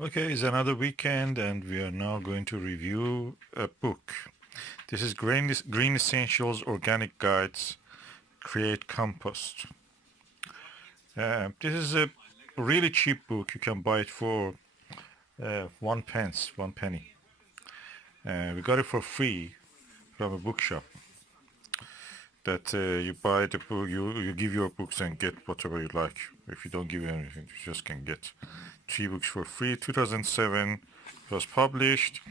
Okay, it's another weekend, and we are now going to review a book. This is Green Essentials Organic Guides Create Compost. This is a really cheap book. You can buy it for one pence, one penny. We got it for free from a bookshop. That you buy the book, you give your books and get whatever you like. If you don't give anything, you just can get three books for free. 2007 it was published.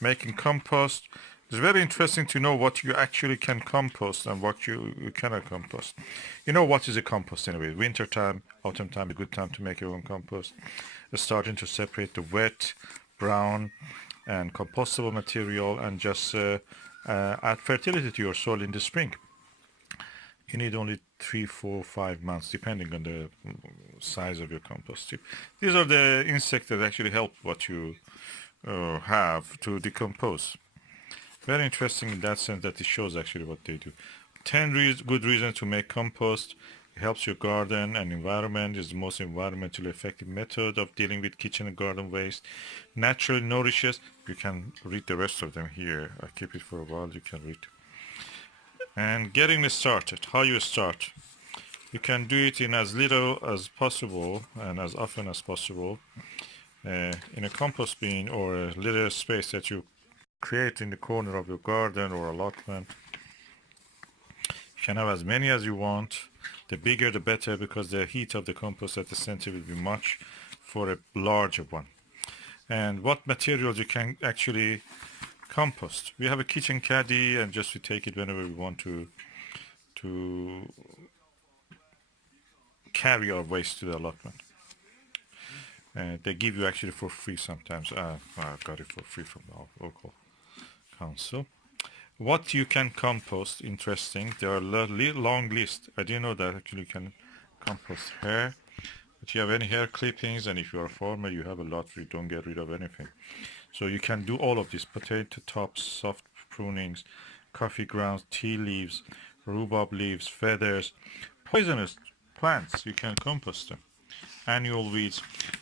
Making compost. It's very interesting to know what you actually can compost and what you cannot compost. You know what is a compost anyway? Winter time, autumn time, a good time to make your own compost. It's starting to separate the wet, brown, and compostable material and just add fertility to your soil in the spring. You need only 3, 4, 5 months, depending on the size of your compost tube. These are the insects that actually help what you have to decompose. Very interesting in that sense that it shows actually what they do. 10 good reasons to make compost. It helps your garden and environment. Is the most environmentally effective method of dealing with kitchen and garden waste. Naturally nourishes. You can read the rest of them here. I keep it for a while. You can read. And getting it started. How you start. You can do it in as little as possible and as often as possible. In a compost bin or a little space that you create in the corner of your garden or allotment. You can have as many as you want. The bigger the better, because the heat of the compost at the center will be much for a larger one. And what materials you can actually compost. We have a kitchen caddy, and just we take it whenever we want to carry our waste to the allotment. They give you actually for free sometimes. I got it for free from the local council. What you can compost, interesting. There are a long list. I didn't know that actually you can compost hair. If you have any hair clippings, and if you are a farmer, you have a lot, you don't get rid of anything. So you can do all of this. Potato tops, soft prunings, coffee grounds, tea leaves, rhubarb leaves, feathers, poisonous plants, you can compost them. Annual weeds.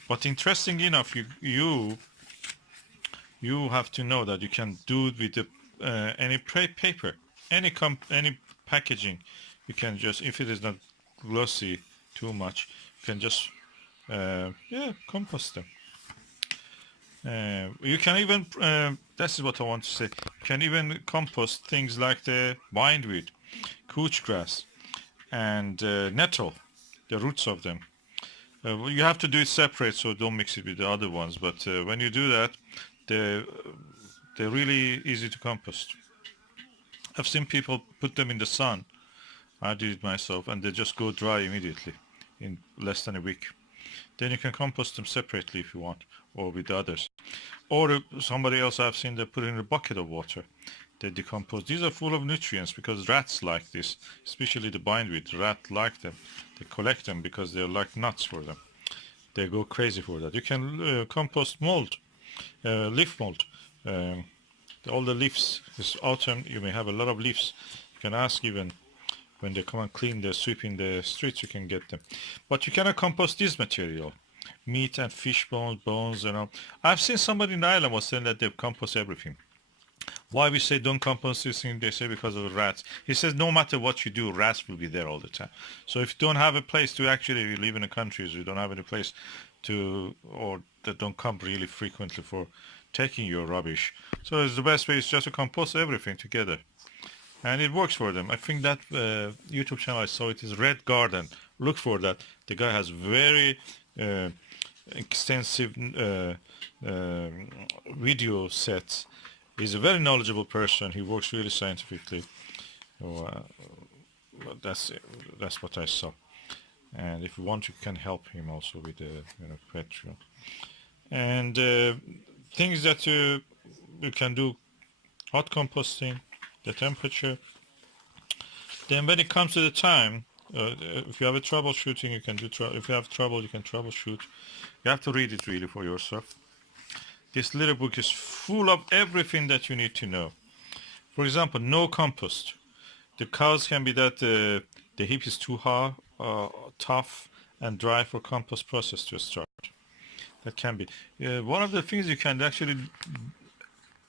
But interesting enough, you have to know that you can do it with the, any paper, any packaging. You can just, if it is not glossy too much, you can just compost them. You can even, this is what I want to say, you can even compost things like the bindweed, couch grass, and nettle, the roots of them. You have to do it separate, so don't mix it with the other ones. But when you do that, they're really easy to compost. I've seen people put them in the sun. I did it myself, and they just go dry immediately in less than a week. Then you can compost them separately if you want, or with others. Or somebody else I've seen, they put it in a bucket of water. They decompose. These are full of nutrients because rats like this, especially the bindweed. Rat like them. They collect them because they're like nuts for them. They go crazy for that. You can compost mold, leaf mold. All the leaves. This autumn you may have a lot of leaves. You can ask even when they come and clean the sweeping the streets, you can get them. But you cannot compost this material. Meat and fish bones and all. I've seen somebody in Ireland was saying that they compost everything. Why we say don't compost this thing? They say because of the rats. He says no matter what you do, rats will be there all the time. So if you don't have a place to actually, you live in a country, so you don't have any place to, or that don't come really frequently for taking your rubbish. So it's the best way is just to compost everything together. And it works for them. I think that YouTube channel I saw, it is Red Garden. Look for that. The guy has very extensive video sets. He's a very knowledgeable person. He works really scientifically. So, that's what I saw. And if you want, you can help him also with the Patreon. And things that you can do: hot composting, the temperature. Then when it comes to the time, if you have a troubleshooting, you can do. If you have trouble, you can troubleshoot. You have to read it really for yourself. This little book is full of everything that you need to know. For example, no compost. The cause can be that the heap is too hard, tough, and dry for compost process to start. That can be. One of the things you can actually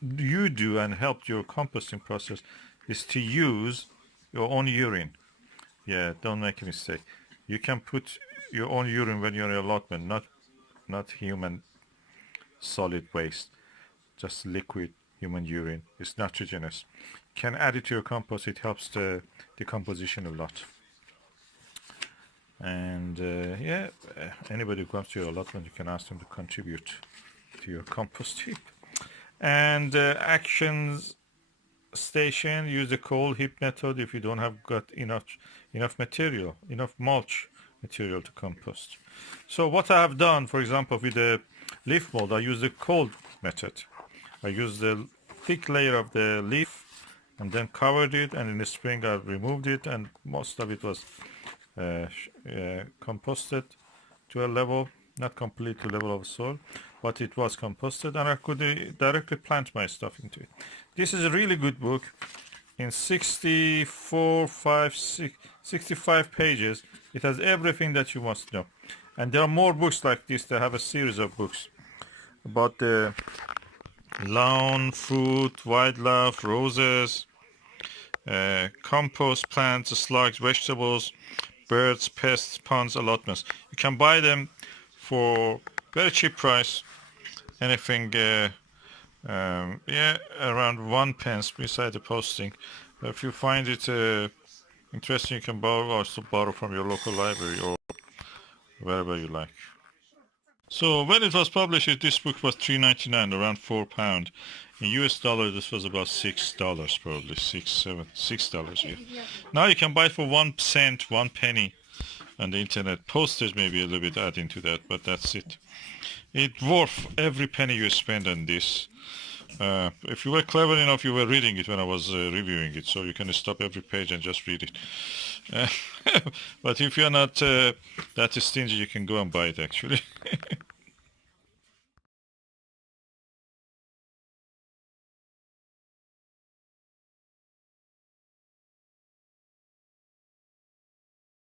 do and help your composting process is to use your own urine. Yeah, don't make a mistake. You can put your own urine when you're in allotment, not human solid waste, just liquid human urine. It's nitrogenous. Can add it to your compost. It helps the decomposition a lot. And yeah, anybody who comes to your allotment, you can ask them to contribute to your compost heap. And actions station, use the cold heap method if you don't have got enough material, enough mulch material to compost. So what I have done, for example, with the leaf mold, I use the cold method. I use the thick layer of the leaf and then covered it, and in the spring I removed it, and most of it was composted to a level, not complete to level of soil, but it was composted, and I could directly plant my stuff into it. This is a really good book. In 65 pages, it has everything that you must know. And there are more books like this. They have a series of books about the lawn, fruit, wildlife, roses, compost, plants, slugs, vegetables, birds, pests, ponds, allotments. You can buy them for very cheap price. Anything, yeah, around 1 pence beside the posting. If you find it interesting, you can also borrow from your local library or wherever you like. So when it was published, this book was $3.99, around £4. In US dollar, this was about $6, probably $6. Yeah. Now you can buy it for 1 cent, 1 penny on the internet. Postage maybe a little bit adding to that, but that's it. It's worth every penny you spend on this. If you were clever enough, you were reading it when I was reviewing it, so you can stop every page and just read it. But if you're not that stingy, you can go and buy it actually.